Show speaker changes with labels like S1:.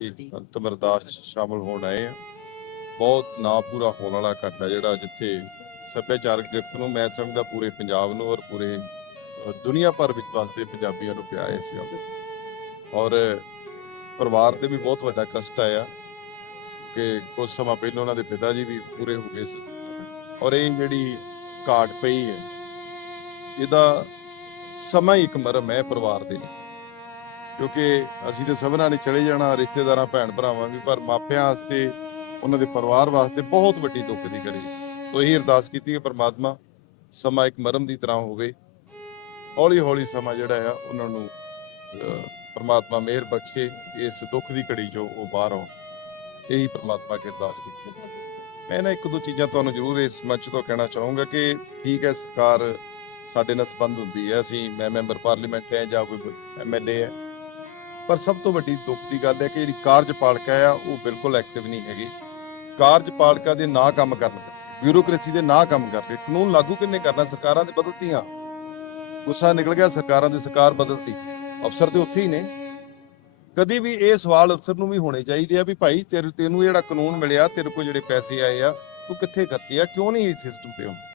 S1: ਸੰਤ ਅਰਦਾਸ ਸ਼ਾਮਲ ਹੋਣ ਆਏ ਆ। ਬਹੁਤ ਨਾ ਪੂਰਾ ਹੋਣ ਵਾਲਾ ਇਕੱਠ ਹੈ ਜਿਹੜਾ ਜਿੱਥੇ ਸੱਭਿਆਚਾਰਕ ਜਗਤ ਨੂੰ, ਮੈਂ ਸਮਝਦਾ ਪੂਰੇ ਪੰਜਾਬ ਨੂੰ ਔਰ ਪੂਰੇ ਦੁਨੀਆ ਭਰ ਵਿੱਚ ਵਸਦੇ ਪੰਜਾਬੀਆਂ ਨੂੰ ਪਿਆ ਇਸ ਗੱਲ ਔਰ ਪਰਿਵਾਰ ਤੇ ਵੀ ਬਹੁਤ ਵੱਡਾ ਕਸ਼ਟ ਆਇਆ ਕਿ ਕੁਝ ਸਮਾਂ ਪਹਿਲਾਂ ਉਹਨਾਂ ਦੇ ਪਿਤਾ ਜੀ ਵੀ ਪੂਰੇ ਹੋ ਗਏ ਸੀ। ਔਰ ਇਹ ਜਿਹੜੀ ਘਾਟ ਪਈ ਹੈ, ਇਹਦਾ ਸਮਾਂ ਹੀ ਇੱਕ ਮਰਮ ਹੈ ਪਰਿਵਾਰ ਦੇ ਲਈ। ਕਿਉਂਕਿ ਅਸੀਂ ਤੇ ਸਭਨਾਂ ਨੇ ਚਲੇ ਜਾਣਾ, ਰਿਸ਼ਤੇਦਾਰਾਂ, ਭੈਣ ਭਰਾਵਾਂ ਵੀ, ਪਰ ਮਾਪਿਆਂ ਵਾਸਤੇ, ਉਹਨਾਂ ਦੇ ਪਰਿਵਾਰ ਵਾਸਤੇ ਬਹੁਤ ਵੱਡੀ ਦੁੱਖ ਦੀ ਘੜੀ। ਤੋਂ ਇਹ ਅਰਦਾਸ ਕੀਤੀ ਕਿ ਪਰਮਾਤਮਾ ਸਮਾਂ ਇੱਕ ਮਰਮ ਦੀ ਤਰ੍ਹਾਂ ਹੋਵੇ। ਹੌਲੀ ਹੌਲੀ ਸਮਾਂ ਜਿਹੜਾ ਆ, ਉਹਨਾਂ ਨੂੰ ਪਰਮਾਤਮਾ ਪ੍ਰਮਾਤਮਾ ਮਿਹਰ ਬਖਸ਼ੇ, ਇਸ ਦੁੱਖ ਦੀ ਘੜੀ ਚੋਂ ਉਹ ਬਾਹਰ ਆਉਣ। ਇਹੀ ਪਰਮਾਤਮਾ ਅੱਗੇ ਅਰਦਾਸ ਕੀਤੀ। ਮੈਂ ਨਾ ਇੱਕ ਦੋ ਚੀਜ਼ਾਂ ਤੁਹਾਨੂੰ ਜ਼ਰੂਰ ਇਸ ਮੰਚ ਤੋਂ ਕਹਿਣਾ ਚਾਹੂੰਗਾ ਕਿ ਠੀਕ ਹੈ, ਸਰਕਾਰ ਸਾਡੇ ਨਾਲ ਸੰਬੰਧ ਹੁੰਦੀ ਹੈ। ਅਸੀਂ ਮੈਂ ਮੈਂਬਰ ਪਾਰਲੀਮੈਂਟ ਹੈ ਜਾਂ ਕੋਈ ਐਮਐਲਏ ਹੈ। ਪਰ ਸਭ ਤੋਂ ਵੱਡੀ ਦੁੱਖ ਦੀ ਗੱਲ ਹੈ ਕਿ ਜਿਹੜੀ ਕਾਰਜਪਾਲਿਕਾ ਆ, ਉਹ ਬਿਲਕੁਲ ਐਕਟਿਵ ਨਹੀਂ ਹੈਗੀ। ਕਾਰਜਪਾਲਿਕਾ ਦੇ ਨਾ ਕੰਮ ਕਰਨ ਬਿਊਰੋਕ੍ਰੇਸੀ ਦੇ ਨਾ ਕੰਮ ਕਰਦੇ ਕਾਨੂੰਨ ਲਾਗੂ ਕਿੰਨੇ ਕਰਨਾ, ਸਰਕਾਰਾਂ ਦੇ ਬਦਲਤੀਆਂ। ਗੁੱਸਾ ਨਿਕਲ ਗਿਆ, ਸਰਕਾਰਾਂ ਦੀ ਸਰਕਾਰ ਬਦਲਤੀ। ਅਫਸਰ ਤੇ ਉੱਥੇ ਹੀ ਨੇ। ਕਦੀ ਵੀ ਇਹ ਸਵਾਲ ਅਫਸਰ ਨੂੰ ਵੀ ਹੋਣੇ ਚਾਹੀਦੇ ਆ ਵੀ ਭਾਈ ਤੇਰੇ, ਤੈਨੂੰ ਜਿਹੜਾ ਕਾਨੂੰਨ ਮਿਲਿਆ, ਤੇਰੇ ਕੋਲ ਜਿਹੜੇ ਪੈਸੇ ਆਏ ਆ, ਤੂੰ ਕਿੱਥੇ ਖਰਚੇ ਆ? ਕਿਉਂ ਨਹੀਂ ਇਸ ਸਿਸਟਮ ਤੇ ਹੋ